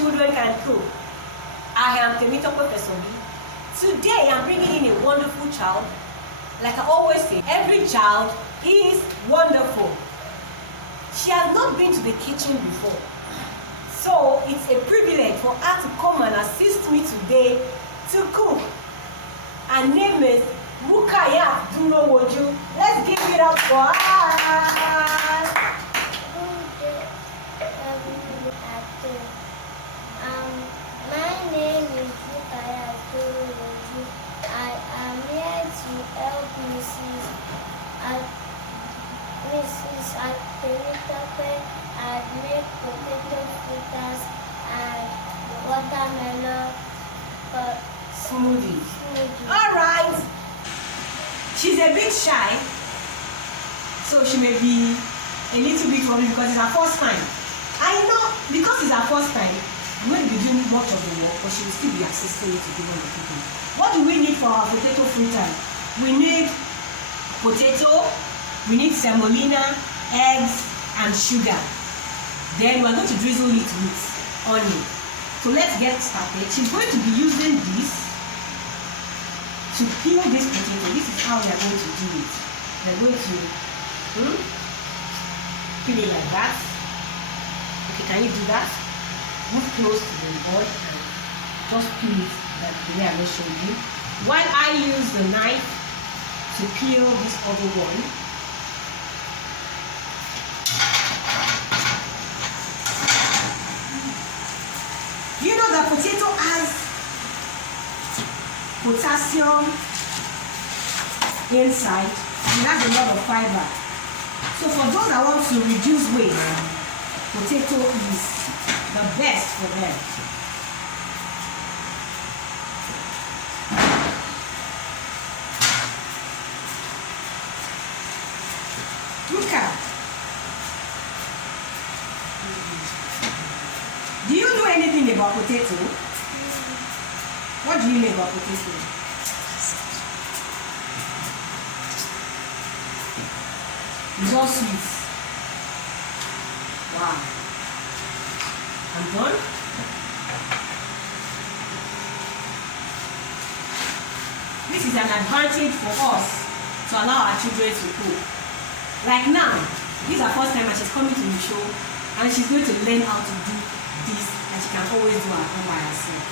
children can cook. I am Temitope Fesobi. Today I'm bringing in a wonderful child. Like I always say, every child is wonderful. She has not been to the kitchen before. So it's a privilege for her to come and assist me today to cook. Her name is Rukayat Durowoju. Let's give it up for her. My name is Rukayat Durowoju. I am here to help Mrs. Temitope and make potato fritters and watermelon Smoothie. All right. She's a bit shy, so she may be a little bit worried because it's her first time. I know because it's her first time, I'm going to be doing much of the work, but she will still be assisting me to do all the cooking. What do we need for our potato fritters? We need potato, we need semolina, eggs, and sugar. Then we're going to drizzle it with onion. So let's get started. She's going to be using this to peel this potato. This is how we are going to do it. We're going to peel it like that. Okay, can you do that? Move close to the board and just peel it like the way I will show you. While I use the knife to peel this other one. You know the potato has potassium inside. It has a lot of fiber. So for those that want to reduce weight, potato is the best for them. Look at. Do you know anything about potato? What do you know about potato? It's all sweet. Wow. I'm done. This is an advantage for us to allow our children to cook. Like now, this is her first time and she's coming to the show and she's going to learn how to do this and she can always do at home by herself.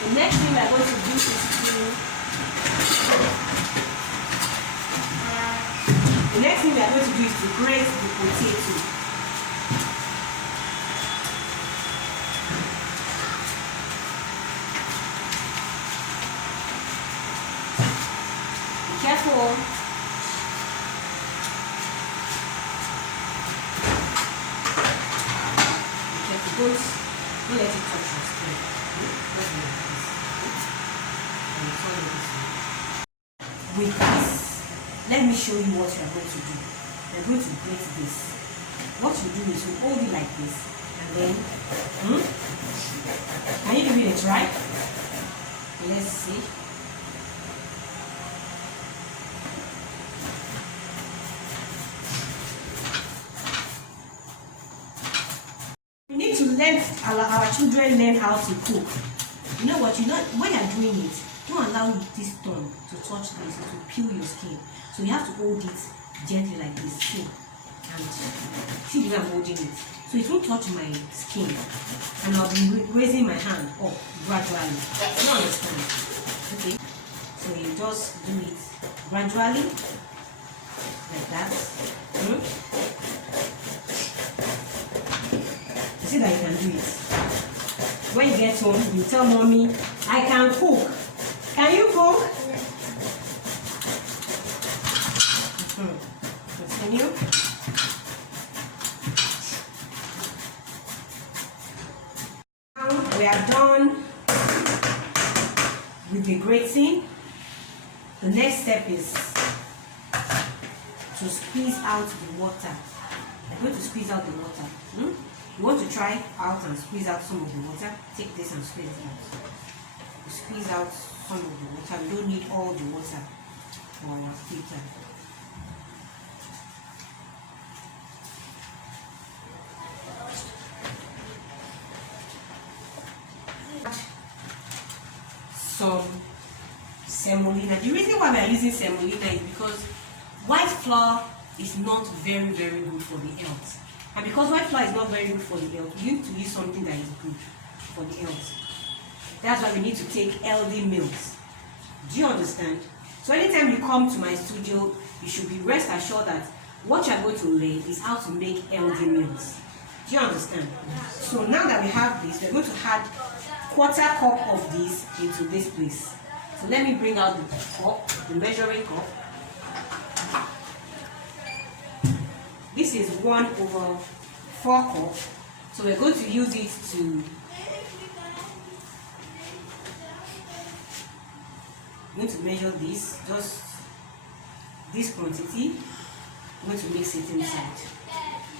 The next thing we are going to do is to grate the potato. Be careful. Be careful. Don't let it touch your skin. With this, let me show you what you are going to do. You're going to grate this. What you do is you hold it like this, and then, can you give it a try? Let's see. We need to let our children learn how to cook. You know what? When you're doing it, don't allow this tongue to touch this, to peel your skin. So you have to hold it gently like this. See, and see the way I'm holding it. So it won't touch my skin, and I'll be raising my hand up gradually. You understand? Okay. So you just do it gradually, like that. You see that you can do it. When you get home, you tell mommy, I can cook. Can you cook? Continue. Now we are done with the grating. The next step is to squeeze out the water. I'm going to squeeze out the water. You want to try out and squeeze out some of the water? Take this and squeeze it out. You squeeze out some of the water. We don't need all the water for our fritter. some semolina. The reason why we are using semolina is because white flour is not very good for the health. And because white flour is not very good for the health, we need to use something that is good for the health. That's why we need to take healthy meals. Do you understand? So anytime you come to my studio, you should be rest assured that what you are going to learn is how to make healthy meals. Do you understand? So now that we have this, we're going to add quarter cup of this into this place. So let me bring out the cup, the measuring cup. This is 1/4 cup. So we're going to use it to measure this, just this quantity. I'm going to mix it inside.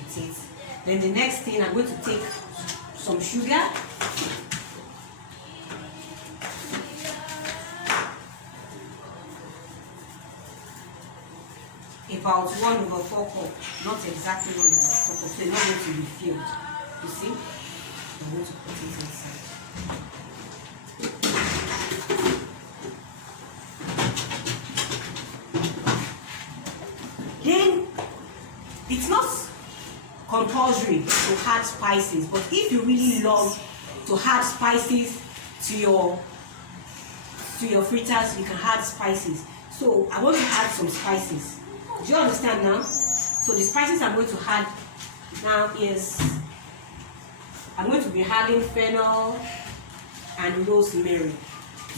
That's it. Then the next thing, I'm going to take some sugar. About 1/4 cup, not exactly 1/4 cup, so it's not going to be filled. You see? I'm going to put it inside. Then it's not compulsory to add spices, but if you really love to add spices to your fritters, you can add spices. So I want to add some spices. Do you understand now? So the spices I'm going to add now is, I'm going to be adding fennel and rosemary.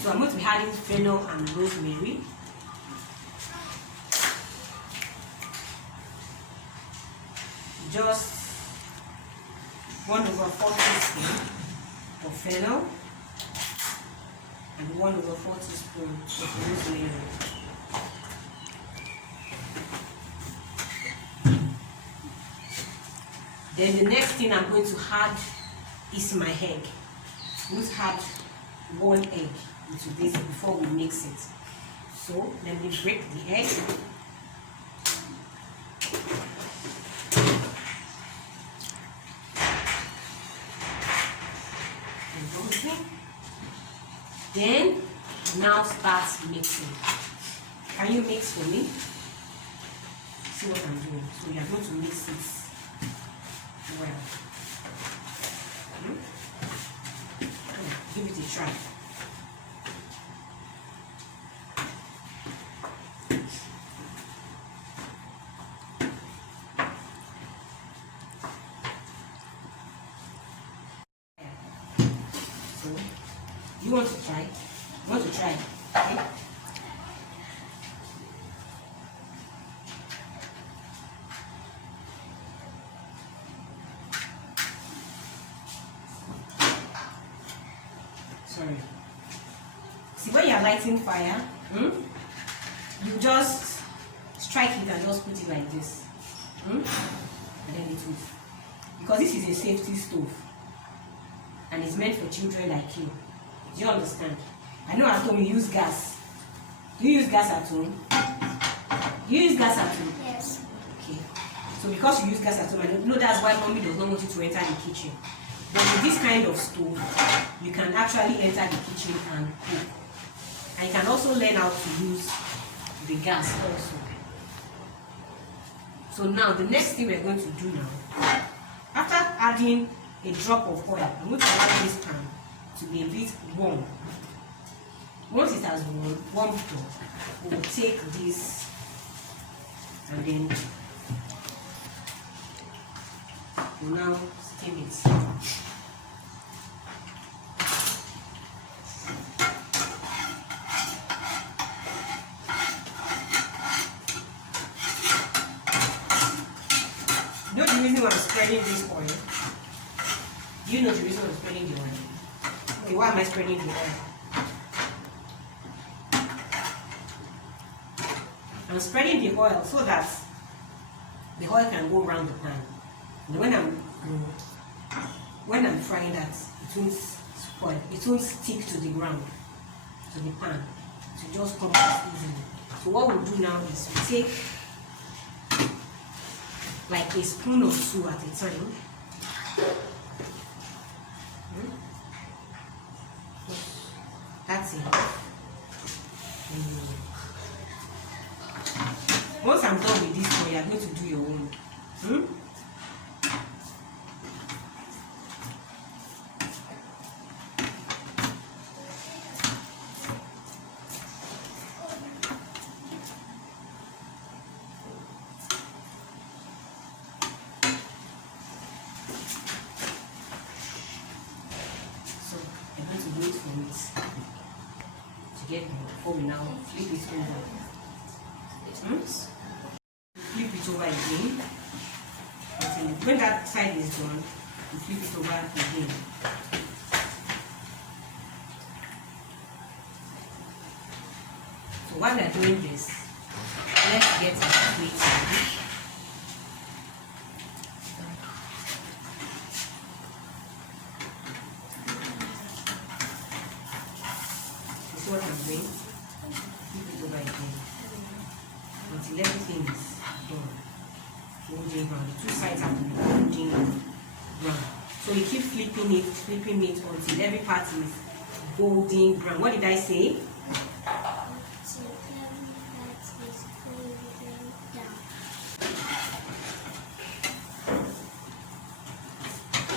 So I'm going to be adding fennel and rosemary. Just 1/4 teaspoon of fennel and 1/4 teaspoon of rosemary. Then the next thing I'm going to add is my egg. I'm going to add 1 egg into this before we mix it. So let me break the egg. Then now start mixing. Can you mix for me? See what I'm doing. So you are going to mix it well. Give it a try. So you want to try? You want to try? Okay. Sorry. See, when you are lighting fire, you just strike it and just put it like this. And then it will. Because this is a safety stove. And it's meant for children like you. Do you understand? I know at home you use gas. Do you use gas at home? Do you use gas at home? Yes. Okay. So because you use gas at home, I know that's why mommy does not want you to enter the kitchen. But with this kind of stove, you can actually enter the kitchen and cook. And you can also learn how to use the gas also. So now the next thing we're going to do now, after adding a drop of oil, I'm going to allow this pan to be a bit warm. Once it has warmed up, we will take this and then we'll now steam it. You know the reason why I'm spreading this oil? Do you know the reason why I'm spreading the oil? Okay, why am I spreading the oil? I'm spreading the oil so that the oil can go around the pan. And when I'm frying that, it won't spoil. It won't stick to the ground, to the pan. It will just come out easily. So what we'll do now is we take like a spoon or two at a time. That's that's enough. Once I'm done with this one, you're going to do your own. So I'm going to wait for it to get before we now flip it over. Flip it over again until when that side is done, you flip it over again. So while we are doing this, let's get our plate ready. This is what I'm doing. Flip it over again until everything is done. Golden brown. The two sides have to be golden brown. So you keep flipping it until every part is golden brown. What did I say?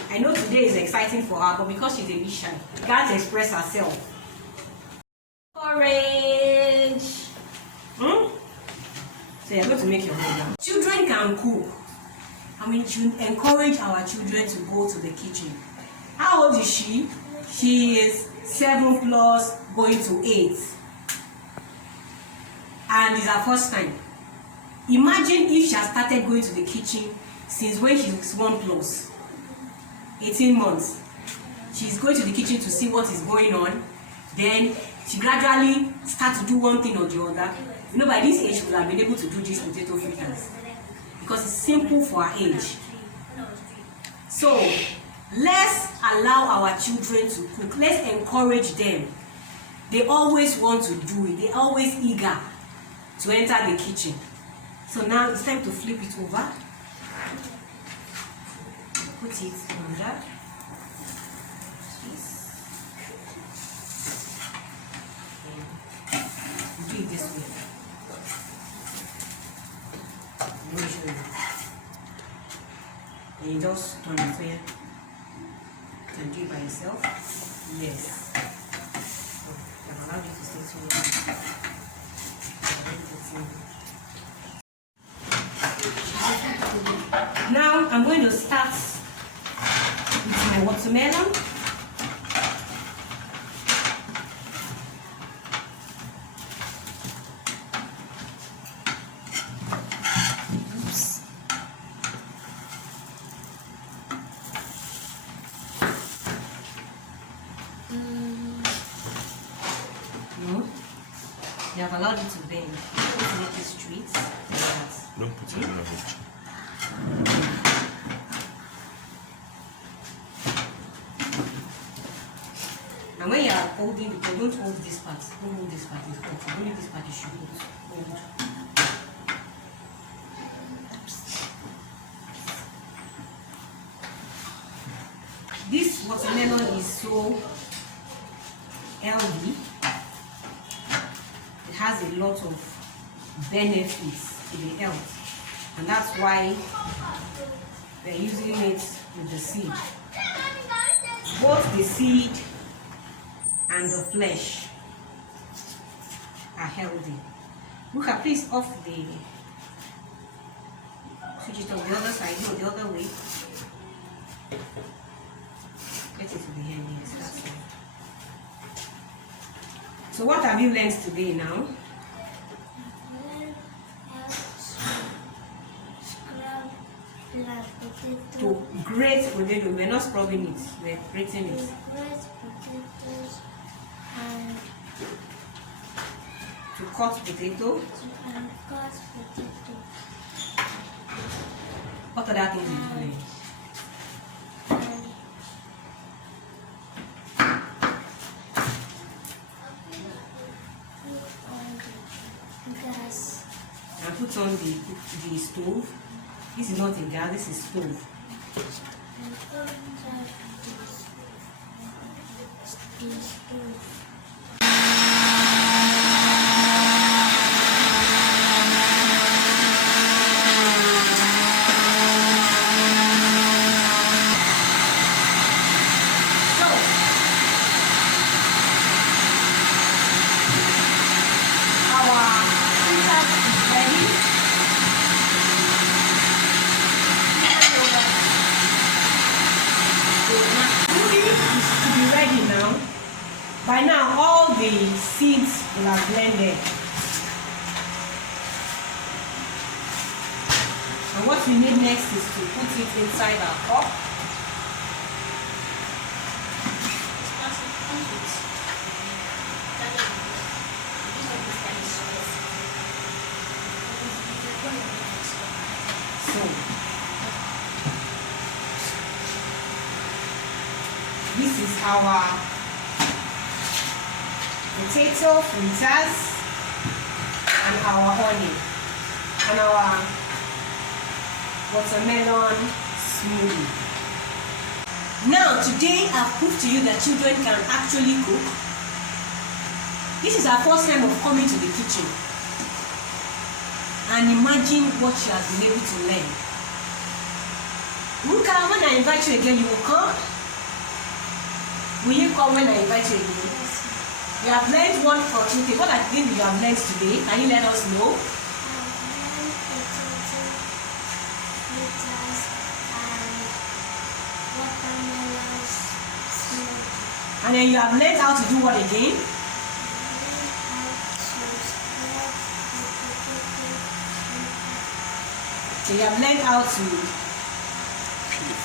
I know today is exciting for her, but because she's a bit shy, she can't express herself. Orange. So you're going to make your own now. Children can cook. I mean, you encourage our children to go to the kitchen. How old is she? She is 7 plus, going to 8. And it's her first time. Imagine if she has started going to the kitchen since when she was 1 plus, 18 months. She's going to the kitchen to see what is going on. Then she gradually starts to do one thing or the other. You know, by this age, she will have been able to do these potato fritters because it's simple for her age. So let's allow our children to cook. Let's encourage them. They always want to do it. They're always eager to enter the kitchen. So now it's time to flip it over. Put it under. Do it this way. Let me show you. And you just turn it here. You can do it by yourself. Yes. Oh, I've allowed you to stay so long. Now I'm going to start with my watermelon. They have allowed it to bend. Let's make it straight. Don't put it in the hook. And when you are holding, don't hold this part. Don't hold this part. It's hot. Only this part you should hold. This watermelon is so healthy. It has a lot of benefits to the health, and that's why they're using it with the seed. Both the seed and the flesh are healthy. Ruka, please off the switch it on the other side, no, the other way. Get it to the end, yes, that's it. So what have you learned today now? To grate potato. We're not scrubbing it, we're grating it. Grate potatoes and To cut potato. cut potato. What other things did you learn? And put on the stove. This is not a gas, this is stove. seeds will have blended. And what we need next is to put it inside our cup. So, this is our potato fritters and our honey and our watermelon smoothie. Now, today I've proved to you that children can actually cook. This is our first time of coming to the kitchen. And imagine what she has been able to learn. Ruka, when I invite you again, you will come? Will you come when I invite you again? Yes. You have learned one or two things. What are the things you have learned today? Can you let us know? And then you have learned how to do what again? So you have learned how to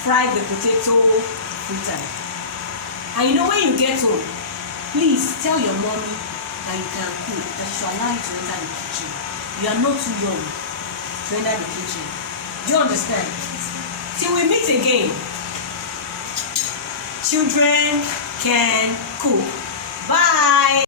fry the potato fritter. And you know when you get home, please tell your mommy that you can cook, that she should allow you to enter the kitchen. You are not too young to enter the kitchen. Do you understand? Till we meet again. Children can cook. Bye.